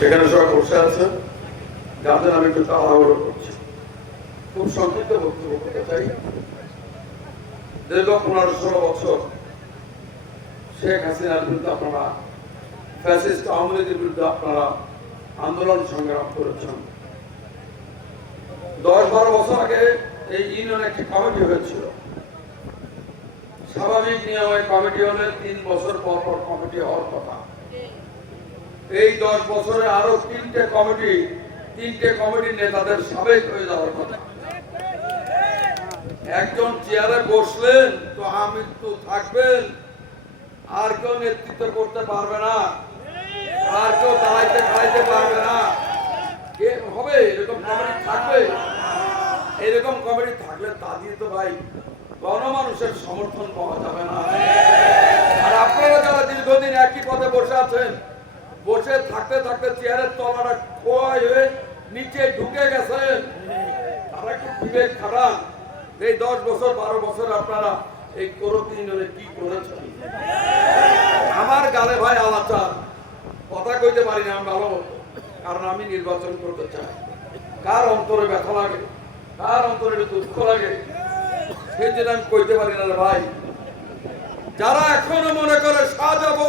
সেখানে সবাই বসে আছে। যাদের আমি একটু তাড়াহুড়ো করছি। খুব সংক্ষিপ্ত বক্তব্য করতে চাই দীর্ঘ পনেরো ষোলো বছর শেখ হাসিনার বিরুদ্ধে আপনারা, ফ্যাসিস্ট আওয়ামী লীগের বিরুদ্ধে আপনারা আন্দোলন সংগ্রাম করেছেন। দশ বারো বছর আগে এই ইউনিয়নে একটি কমিটি হয়েছিল। স্বাভাবিক নিয়মে কমিটি হলে তিন বছর পর পর কমিটি হওয়ার কথা। এই দশ বছরে আরও তিনটে কমিটি, তিনটে কমিটির নেতাদের সাবেক হয়ে যাওয়ার কথা। একজন চেয়ারে বসলেন, তো আমি তো থাকবেন। আর কেউ নেতৃত্ব করতে পারবে না। আর কেউ দাঁড়াইতে খাইতে পারবে না। কে হবে? এরকম কমিটি থাকবে? এরকম কমিটি থাকলে তা দিয়ে তো ভাই গণমানুষের সমর্থন পাওয়া যাবে না। আর আপনারা যারা দীর্ঘদিন একই পদে বসে আছেন বসে থাকতে থাকতে চেয়ারের তলাটা খোয়াই হয়ে নিচে ঢুকে গেছেন তারা একটু বিবেক খারাপ। এই দশ বছর, বারো বছর আপনারা এই ইউনিয়নে কি করেছেন? আমার গালে ভাই আলাচার। কথা কইতে পারি না, ভালো কারণ আমি নির্বাচন করতে চাই। কার অন্তরে ব্যথা লাগে? কার অন্তরে দুঃখ লাগে? সেই জন্য আমি কইতে পারি না ভাই। যারা এখনও মনে করে সাজাবো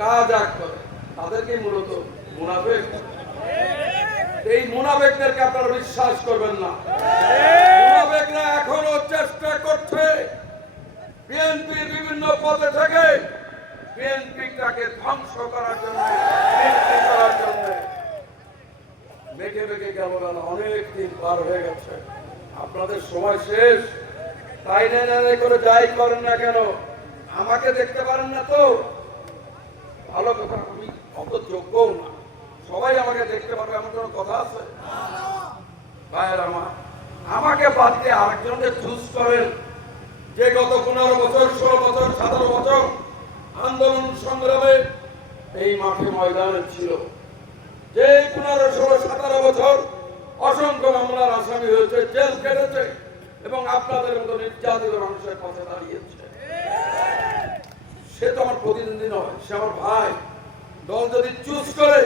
কাজ এক করে। তাদেরকে মূলত মুনাফিক। এই মুনাফিকদেরকে আপনারা বিশ্বাস করবেন না। মুনাফিকরা এখনও চেষ্টা করছে বিএনপির বিভিন্ন পদে থেকে বিএনপিটাকে ধ্বংস করার জন্য করার জন্য। মেঘে মেঘে গেল অনেক দিন পার হয়ে গেছে। আপনাদের সময় শেষ। তাই না করে যাই করেন না কেন? আমাকে দেখতে পারেন না তো? ভালো কথা আমি অত যোগ্যও না। সবাই আমাকে দেখতে পারবে, এমন কোনো কথা আছে? ভাইয়ের আমার, আমাকে বাদ দিয়ে আরেকজনকে চুজ করেন। যে গত পনেরো বছর, ষোলো বছর, সতেরো বছর আন্দোলন সংগ্রামে এই মাঠে ময়দানে ছিল। যে পনেরো, ষোলো, সতেরো বছর অসংখ্য মামলার আসামি হয়েছে, জেল কেটেছে এবং আপনাদের মতো নির্যাতিত মানুষের পথে দাঁড়িয়েছে। সে তো আমার প্রতিদ্বন্দ্বী নয় সে আমার ভাই। দল যদি চুজ করে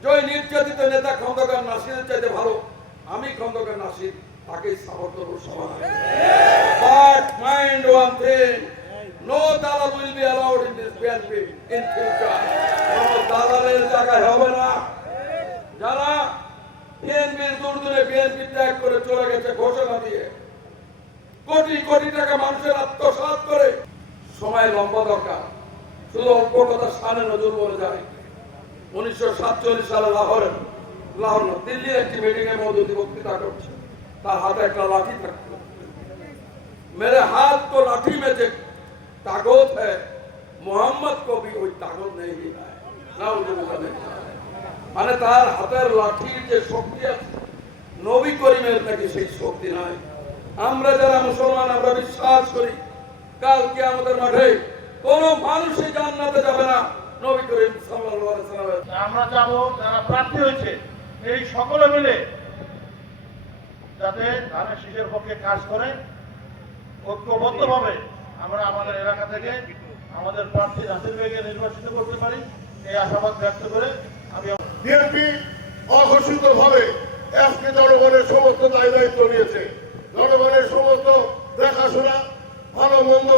যে ওই নির্যাতিত নেতা খন্দকার নাসিরের চাইতে ভালো আমি খন্দকার নাসির তাকেই সাপোর্ট করব সবাই। But mind one thing, no dalal will be allowed in this BNP in future. কোনো দালালের জায়গায় হবে না। যারা বিএনপির দূর দূরে বিএনপি ত্যাগ করে চলে গেছে ঘোষণা দিয়ে কোটি কোটি টাকা মানুষের আত্মসাৎ করে সময় লম্বা দরকার। শুধু অল্প কথা সামনে নজর পড়ে যায়। উনিশশো সাতচল্লিশ সালে লাহোরে, লাহোর দিল্লি একটি মিটিং এর মধ্যে বক্তৃতা করছে তার হাতে একটা লাঠি থাকত মেরে হাত তো লাঠি মে যে তাগত হ্যাঁ মোহাম্মদ কবি ওই তাগত নেই মানে তার হাতের লাঠির যে শক্তি আছে, নবী করিমের নাকি সেই শক্তি নাই। আমরা যারা মুসলমান, আমরা বিশ্বাস করি কালকে আমাদের মাঠে কোনো মানুষই জান্নাতে যাবে না নবী করিম সাল্লাল্লাহু আমরা যাব যারা প্রার্থী হয়েছে এই সকলে মিলে যাতে ধানের শীষের পক্ষে কাজ করে ঐক্যবদ্ধভাবে আমরা আমাদের এলাকা থেকে আমাদের প্রার্থী নাসির বেগে নির্বাচিত করতে পারি এই আশাবাদ ব্যক্ত করে আমি বিএনপি অঘোষিত ভাবে আজকে জনগণের সমস্ত দায় দায়িত্ব নিয়েছে। জনগণের সমস্ত দেখাশোনা ভালো মন্দ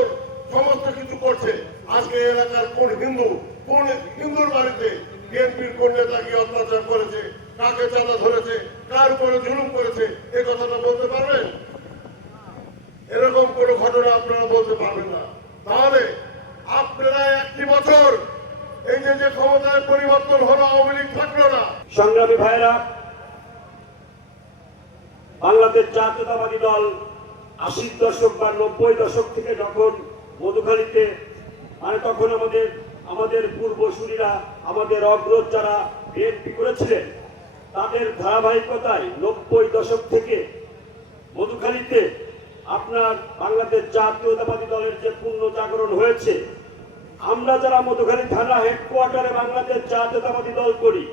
সমস্ত কিছু করছে। আজকে এলাকার কোন হিন্দু, কোন হিন্দুর বাড়িতে বিএনপির কোন নেতা গিয়ে অত্যাচার করেছে, কাকে চাঁদা ধরেছে, কার উপরে জুলুম করেছে, এ কথাটা বলতে পারবেন? এরকম কোন ঘটনা আপনারা বলতে পারবেন না। তাহলে আপনারা একটি বছর এই যে যে ক্ষমতায় পরিবর্তন হলো, আওয়ামী লীগ থাকল না। সংগ্রামী ভাইরা, বাংলাদেশ জাতীয়তাবাদী দল আশির দশক বা নব্বই দশক থেকে যখন মধুখালীতে মানে তখন আমাদের আমাদের পূর্বসূরীরা, আমাদের অগ্রজ যারা বিএনপি করেছিলেন, তাদের ধারাবাহিকতায় নব্বই দশক থেকে মধুখালীতে আপনার বাংলাদেশ জাতীয়তাবাদী দলের যে পূর্ণ জাগরণ হয়েছে, আমরা যারা মধুখালী থানা হেডকোয়ার্টারে বাংলাদেশ জাতীয়তাবাদী দল করি,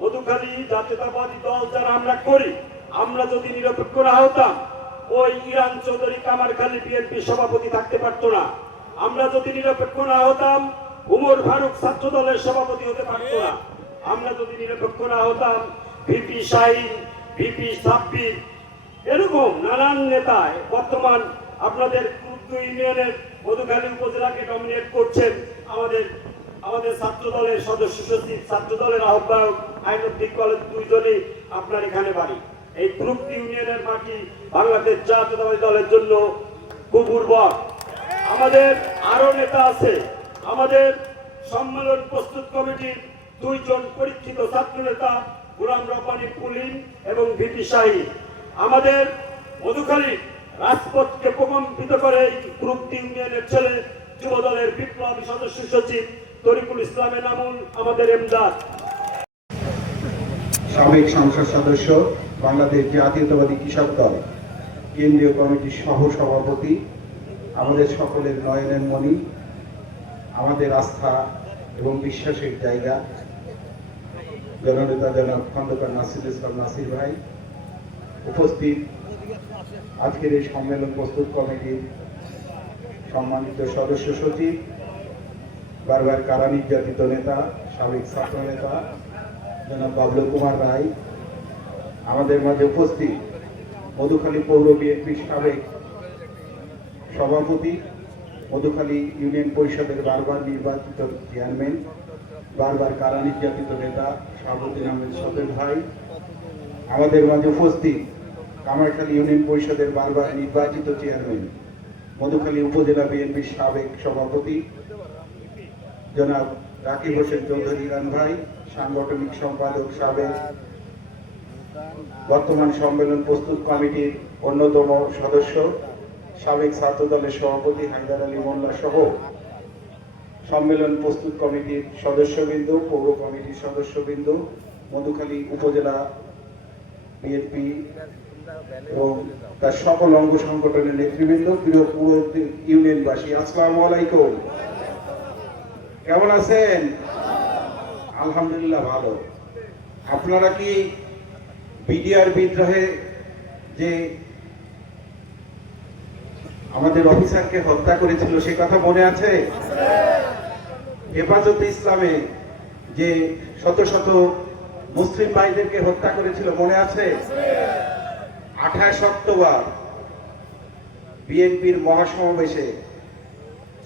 মধুখালী জাতীয়তাবাদী দল যারা আমরা করি, আমরা যদি নিরপেক্ষ না হতাম ওই ইরান চৌধুরী কামারখালী বিএনপি সভাপতি থাকতে পারতো না। আমরা যদি নিরপেক্ষ না হতাম, উমর ফারুক ছাত্র দলের সভাপতি হতে পারতো না। আমরা যদি নিরপেক্ষ না হতাম, ভিপি শাহিন, ভিপি সাব্বির, এরকম নানান নেতায় বর্তমান আপনাদের কুদ্দু ইউনিয়নের মধুখালী উপজেলাকে ডমিনেট করছেন। আমাদের আমাদের ছাত্র দলের সদস্য সচিব ছাত্র দলের আহ্বায়ক আইনুদ্দিন কলেজ দুইজনেই আপনার এখানে বাড়ি। এই গ্রুপ ইউনিয়নের মাটি বাংলাদেশ জাতীয়তাবাদী দলের জন্য খুব উর্বর। আমাদের আরও নেতা আছে। আমাদের সম্মেলন প্রস্তুত কমিটির দুইজন পরীক্ষিত ছাত্র নেতা গুলাম রব্বানি পুলিন এবং ভিপি শাহী। আমাদের মধুখালী রাজপথকে প্রকম্পিত করে গ্রুপ ইউনিয়নের ছেলে যুব দলের বিপ্লবী সদস্য সচিব তরিকুল ইসলামের নামুন আমাদের এমদাদ। সাবেক সংসদ সদস্য বাংলাদেশ জাতীয়তাবাদী কৃষক দল, কেন্দ্রীয় কমিটির সহ সভাপতি আমাদের সকলের নয়নের মণি, আমাদের আস্থা এবং বিশ্বাসের জায়গা। জননেতা জনাব খন্দকার নাসির ইসলাম নাসির ভাই, উপস্থিত আজকের এই সম্মেলন প্রস্তুত কমিটির সম্মানিত সদস্য সচিব, বারবার কারা নির্যাতিত নেতা, সাবেক ছাত্র নেতা জনাব বাবলু কুমার রায় আমাদের মাঝে উপস্থিত মধুখালী পৌর বিএনপির সাবেক সভাপতি, মধুখালী ইউনিয়ন পরিষদের বারবার নির্বাচিত চেয়ারম্যান, বারবার কারা নির্যাতিত নেতা, শাহাবুদ্দিন আহমেদ সতের ভাই। আমাদের মাঝে উপস্থিত কামারখালী ইউনিয়ন পরিষদের বারবার নির্বাচিত চেয়ারম্যান, মধুখালী উপজেলা বিএনপির সাবেক সভাপতি, জনাব রাকিব হোসেন চৌধুরী ইরান ভাই, সাংগঠনিক সম্পাদক সাবেক বর্তমান সম্মেলন প্রস্তুত কমিটির অন্যতম সদস্য সাবেক ছাত্র দলের সভাপতি হায়দার আলী মোল্লা সহ সম্মেলন প্রস্তুত কমিটির সদস্যবৃন্দ, পৌর কমিটির সদস্যবৃন্দ, মধুখালী উপজেলা বিএনপি এবং তার সকল অঙ্গ সংগঠনের নেতৃবৃন্দ, প্রিয় পুরো ইউনিয়নবাসী, আসসালামু আলাইকুম। কেমন আছেন? আলহামদুলিল্লাহ ভালো। আপনারা কি বিডিআর বিদ্রোহে যে আমাদের অফিসারকে হত্যা করেছিল, সে কথা মনে আছে? হেফাজতে ইসলামে যে শত শত মুসলিম ভাইদেরকে হত্যা করেছিল, মনে আছে? আঠাশ অক্টোবর বিএনপির মহাসমাবেশে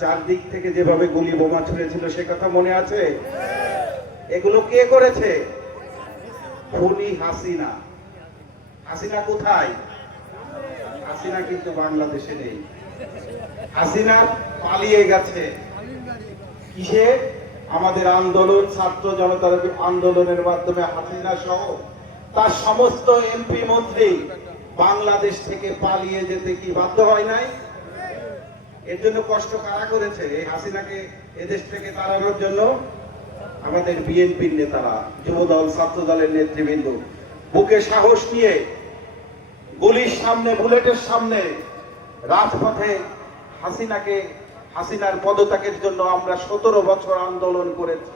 চারদিক থেকে যেভাবে গুলি বোমা ছুড়েছিল, সে কথা মনে আছে? এগুলো কে করেছে? খুনি হাসিনা। হাসিনা কোথায়? হাসিনা কিন্তু বাংলাদেশে নেই। হাসিনা পালিয়ে গেছে। কিসে? আমাদের আন্দোলন, ছাত্র জনতার আন্দোলনের মাধ্যমে হাসিনা সহ তার সমস্ত এমপি মন্ত্রী বাংলাদেশ থেকে পালিয়ে যেতে কি বাধ্য হয় নাই? এর জন্য কষ্ট কারা করেছে এই হাসিনাকে এদেশ থেকে তাড়ানোর জন্য? আমাদের বিএনপির নেতারা, যুবদল ছাত্র দলের নেতৃবৃন্দ, বুকে সাহস নিয়ে গুলির সামনে বুলেটের সামনে রাজপথে হাসিনাকে হাসিনার পদত্যাগের জন্য আমরা সতেরো বছর আন্দোলন করেছি।